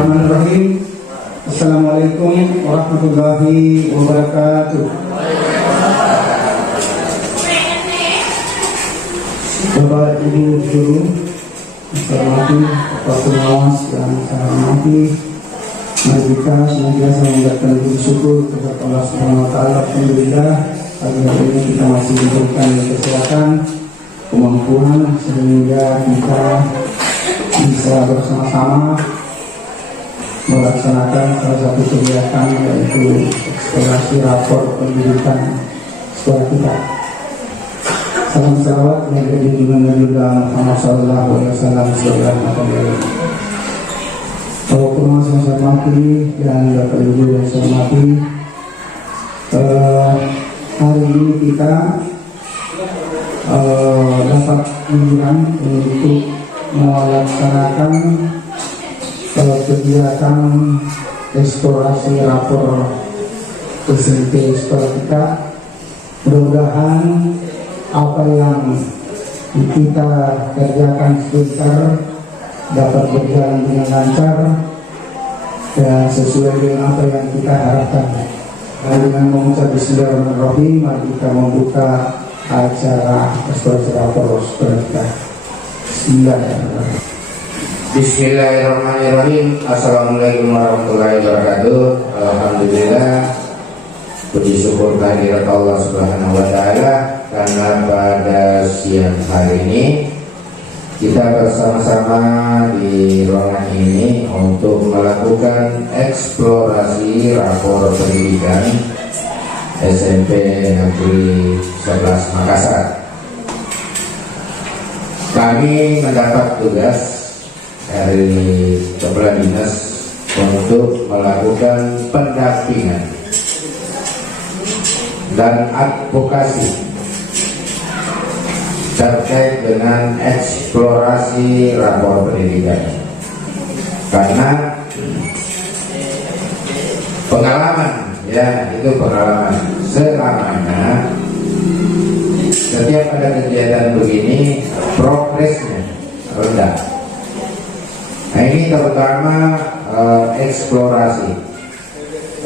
Bismillahirrahmanirrahim. Assalamualaikum warahmatullahi wabarakatuh. Bapak Ibu guru, saya hormati Bapak Pengawas yang saya hormati. Mari kita senantiasa mengucapkan syukur kepada Allah Subhanahu Wa Taala. Alhamdulillah, pagi hari ini kita masih diberikan kesehatan, kemampuan sehingga kita bisa bersama-sama melaksanakan salah satu kegiatan, yaitu eksplorasi rapor pendidikan sekolah kita. Salam salawat dan junjungan Nabi Muhammad SAW. Bapak Pengawas yang saya hormati dan Bapak Ibu yang saya hormati, hari ini kita dapat kunjungan untuk melaksanakan kegiatan eksplorasi rapor SMP sekolah kita. Mudah-mudahan apa yang kita kerjakan sebentar dapat berjalan dengan lancar dan sesuai dengan apa yang kita harapkan. Dengan mengucap Bismillahirrahmanirrahim, mari kita membuka acara eksplorasi rapor sekolah kita. Bismillahirrahmanirrahim. Bismillahirrahmanirrahim. Assalamualaikum warahmatullahi wabarakatuh. Alhamdulillah, puji syukur kehadirat Allah Subhanahu Wa Taala karena pada siang hari ini kita bersama-sama di ruangan ini untuk melakukan eksplorasi rapor pendidikan SMP Negeri 11 Makassar. Kami mendapat tugas dari Kepala Dinas untuk melakukan pendampingan dan advokasi terkait dengan eksplorasi rapor pendidikan, karena pengalaman, ya itu pengalaman selamanya setiap ada kegiatan begini progresnya rendah. Nah ini terutama eksplorasi.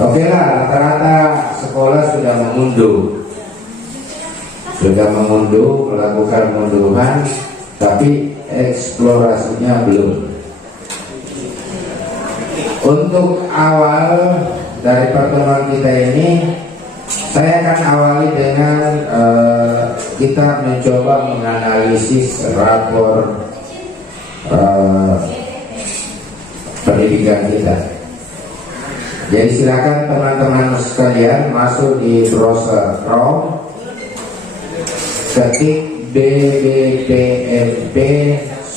Oke lah, rata-rata sekolah sudah mengunduh, melakukan pengunduhan, tapi eksplorasinya belum. Untuk awal dari pertemuan kita ini, saya akan awali dengan kita mencoba menganalisis rapor pendidikan kita. Jadi silakan teman-teman sekalian masuk di browser Chrome, ketik BBPMP.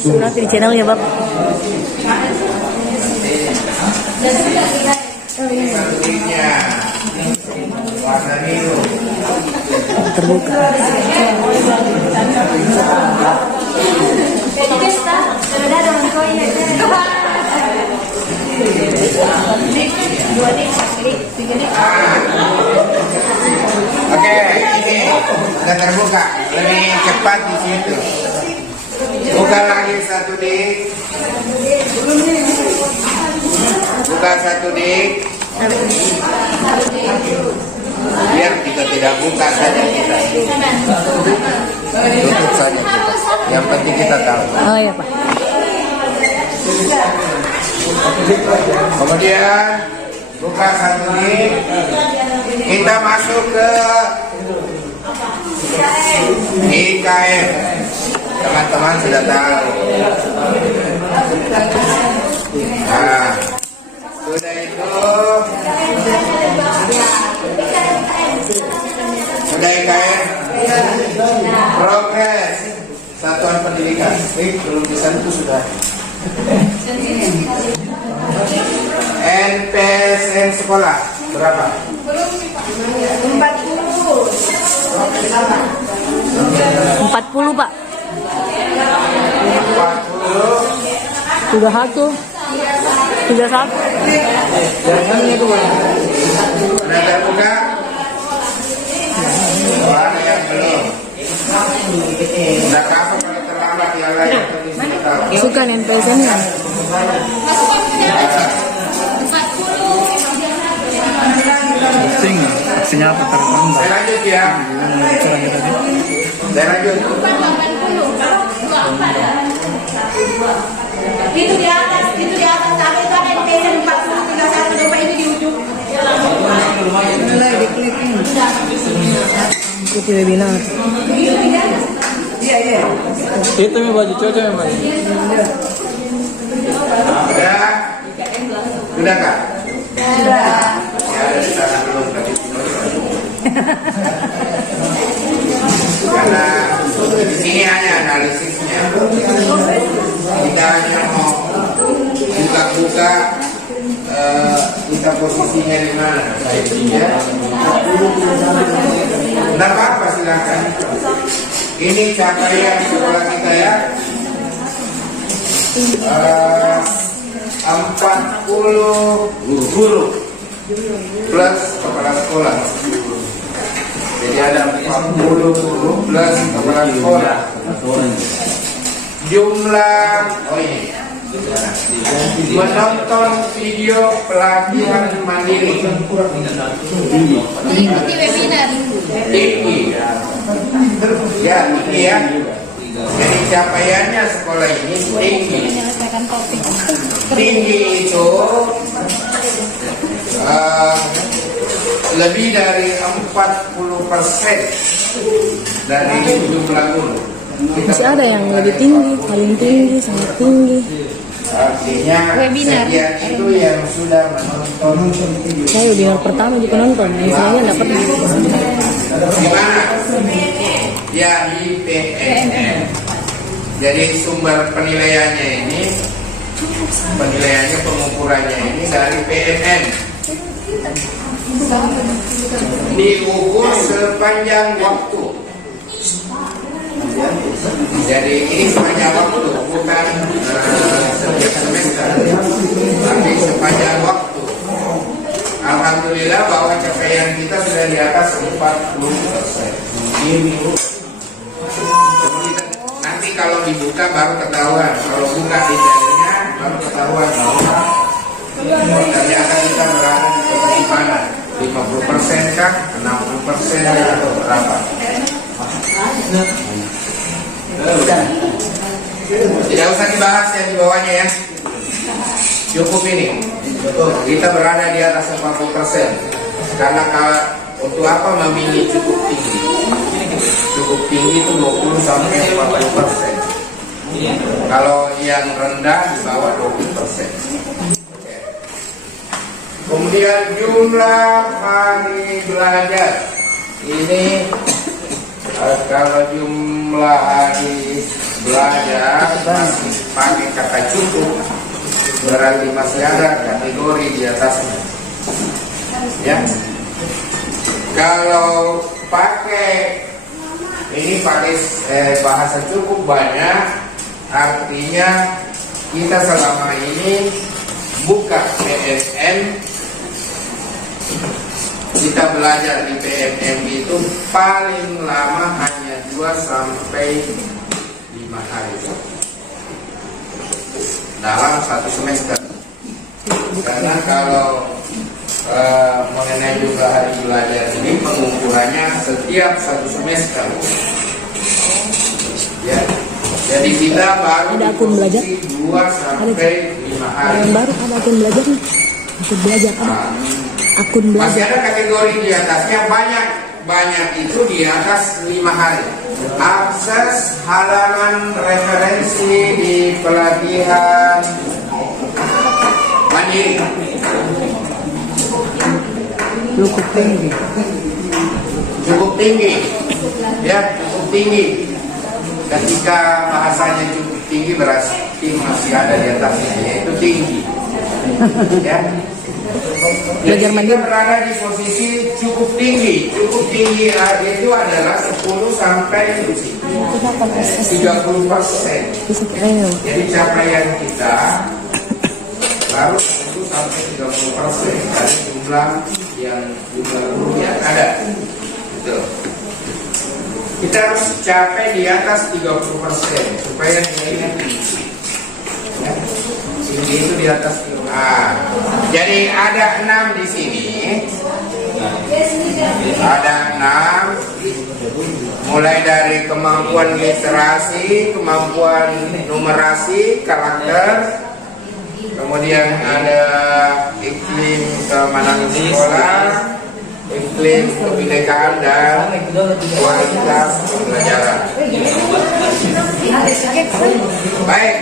Nanti di channel ya, Bapak. Ketiknya warna biru. Terbuka. Oke, ini sudah terbuka, lebih cepat di situ. Buka lagi satu dik. Buka satu dik. Biar kita tidak buka saja kita. Tutup saja kita. Yang penting kita tahu. Oh ya, Pak. Kemudian buka satu dik. Kita masuk ke IKM. Teman-teman sudah tahu. Nah, sudah itu sudah IKM. Progres satuan pendidikan. Belum bisa itu sudah. NPSN sekolah berapa? 40, Pak. 40. 31. 31. Jangannya dua. Sudah terbuka? Ada yang belum. Sudah apa kalau terlambat yang lain? Suka NPSN-nya. Sinyal tertambah. Saya lanjut ya. Saya lanjut. Itu di atas, sampai pesan 4031 coba ini di ujung. Ikuti webinar. Itu mi baju cocok memang. Sudah kak? Sudah. Ya ada di sana belum tadi. Karena di sini hanya analisisnya. Jika hanya mau buka-buka kita posisinya di mana, ya. Tidak apa-apa, silakan. Ini capaian sekolah kita ya. 40 guru plus kepala sekolah. Jadi ada 40 guru plus kepala sekolah. Jumlah menonton video pelatihan mandiri Mengikuti webinar. tinggi. Ya, tinggi ya. Jadi capaiannya sekolah ini tinggi. Menyelesaikan topik. Tinggi itu lebih dari 40% dari jumlah guru. Masih ada yang lebih tinggi, paling tinggi, sangat tinggi. Artinya Webinar. sekian itu yang sudah menonton. Saya webinar pertama juga nonton, yang saya nggak pernah. Di mana? Ya di PNM. Jadi sumber penilaiannya ini, pengukurannya ini dari PNM. Diukur sepanjang waktu. Jadi ini sepanjang waktu, bukan setiap semester, tapi sepanjang waktu. Alhamdulillah bahwa capaian kita sudah di atas 40%. Nanti kalau dibuka baru ketahuan, kalau buka detailnya baru ketahuan bahwa ternyata kita berada di posisi mana, 50% kah, 60% atau berapa. Tidak usah dibahas yang di bawahnya ya. Cukup ini. Kita berada di atas 40%. Karena kalau untuk apa memilih cukup tinggi? Cukup tinggi itu 20 sampai 40%. Kalau yang rendah di bawah 20%. Kemudian jumlah hari belajar. Ini kalau jumlah hari belajar masih pakai kata cukup, berarti masih ada kategori di atasnya. Ya. Kalau pakai bahasa cukup banyak, artinya kita selama ini buka PNM, kita belajar di PNM itu paling lama hanya 2 sampai 5 hari dalam 1 semester. Karena kalau mengenai juga hari belajar ini pengukurannya setiap 1 semester. Ya. Jadi kita baru Ada akun belajar? 2 sampai 5 hari. Yang baru ada akun belajar nih. Akun belajar ada. Akun Masih belajar. ada kategori di atasnya, banyak itu di atas 5 hari. Akses halaman referensi di pelatihan mandiri. Cukup tinggi. Ya, cukup tinggi. Ketika bahasanya cukup tinggi berarti masih ada di atasnya, yaitu tinggi. Ya. Belajar Jadi mandiri. kita berada di posisi cukup tinggi. Cukup tinggi itu adalah 10 sampai 30%. Jadi capaian kita baru 10 sampai 30% dari jumlah guru yang ada. Gitu. Kita harus capai di atas 30% supaya nilainya tinggi. Ya. Tinggi itu di atas. Jadi ada 6 di sini. Ada 6, mulai dari kemampuan literasi, kemampuan numerasi, karakter, kemudian ada iklim keamanan sekolah, iklim kebinekaan dan kualitas pembelajaran. Baik,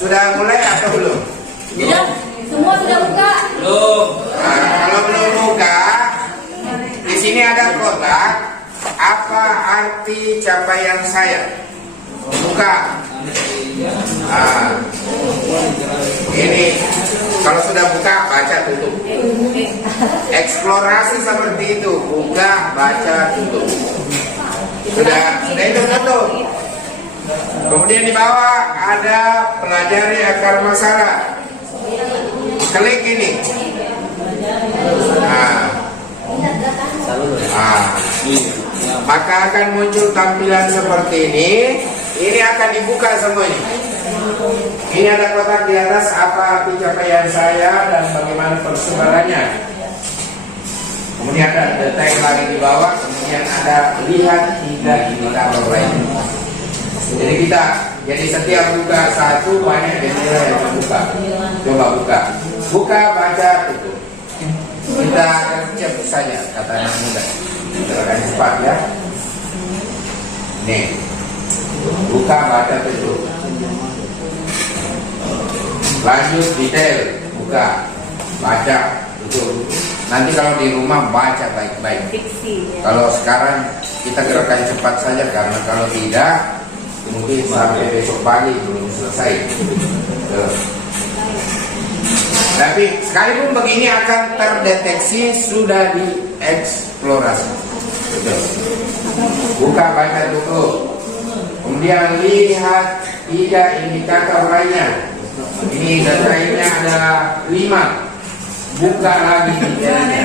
sudah mulai atau belum? Belum. Semua sudah buka. Belum. Nah, kalau belum buka, di sini ada kotak. Apa arti capaian saya? Buka. Nah, ini kalau sudah buka, baca, tutup. Eksplorasi seperti itu, buka, baca, tutup. Sudah itu tutup. Kemudian di bawah ada pelajari akar masalah. Klik ini. Maka akan muncul tampilan seperti ini. Ini akan dibuka semuanya. Ini ada kotak di atas, apa arti capaian saya dan bagaimana persebarannya. Kemudian ada detail lagi di bawah. Kemudian ada lihat 3 indikator lainnya. Jadi setiap buka satu banyak jendela yang terbuka. Coba buka, baca, tutup. Kita cek saja, kata anak muda. Kita cepat ya. Nih, buka, baca, tutup. Lanjut detail, buka, baca, tutup. Nanti kalau di rumah baca baik-baik. Kalau sekarang kita gerakan cepat saja, karena kalau tidak mungkin sampai besok pagi belum selesai. Tapi sekalipun begini akan terdeteksi sudah dieksplorasi. Buka, baca, tutup. Kemudian lihat 3 indikator lainnya. Ini detailnya ada 5. Buka lagi detailnya.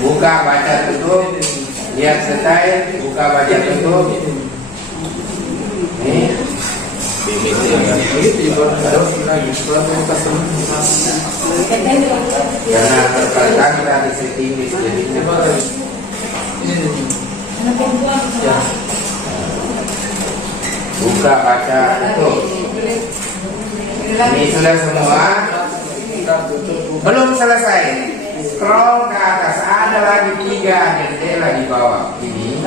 Buka, baca, tutup. Lihat detail. Buka, baca, tutup. Karena terkadang dari setting buka, baca, tutup. Ini sudah semua. Belum selesai. Scroll ke atas, ada lagi 3 jendela di bawah. Ini.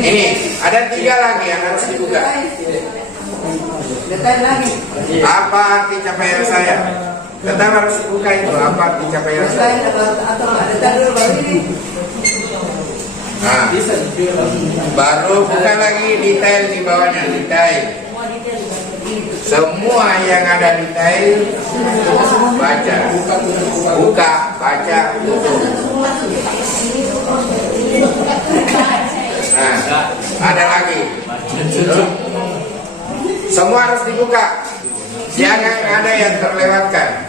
Ini ada 3 lagi yang harus dibuka. Apa arti capaian saya? Tetap harus dibuka itu. Apa arti capaian saya? Nah, baru buka lagi detail di bawahnya, detail. Semua yang ada detail baca, buka, baca, tutup. Nah, ada lagi. Semua harus dibuka. Jangan ada yang terlewatkan.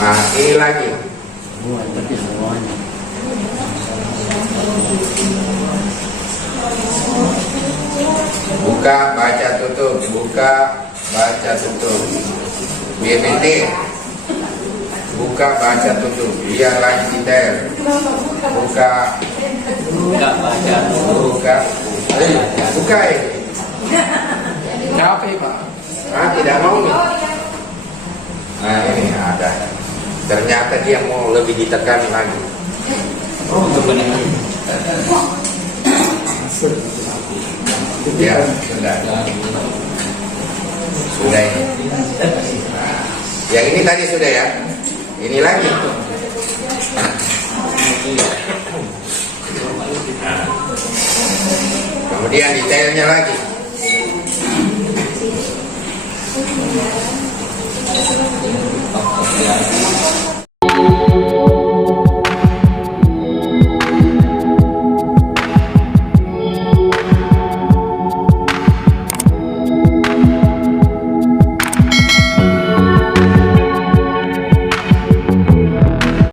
Nah, ini lagi. Buka, baca, tutup. Buka, baca, tutup. BBT. Buka, baca, tutup. Lihat lagi detail. Buka, baca, buka. Buka ini. Capek, Pak. Tidak mau nih. Nah, ini ada. Ternyata dia mau lebih ditekan lagi. Ya, sudah. Sudah ini. Yang ini tadi sudah ya. Ini lagi. Kemudian detailnya lagi.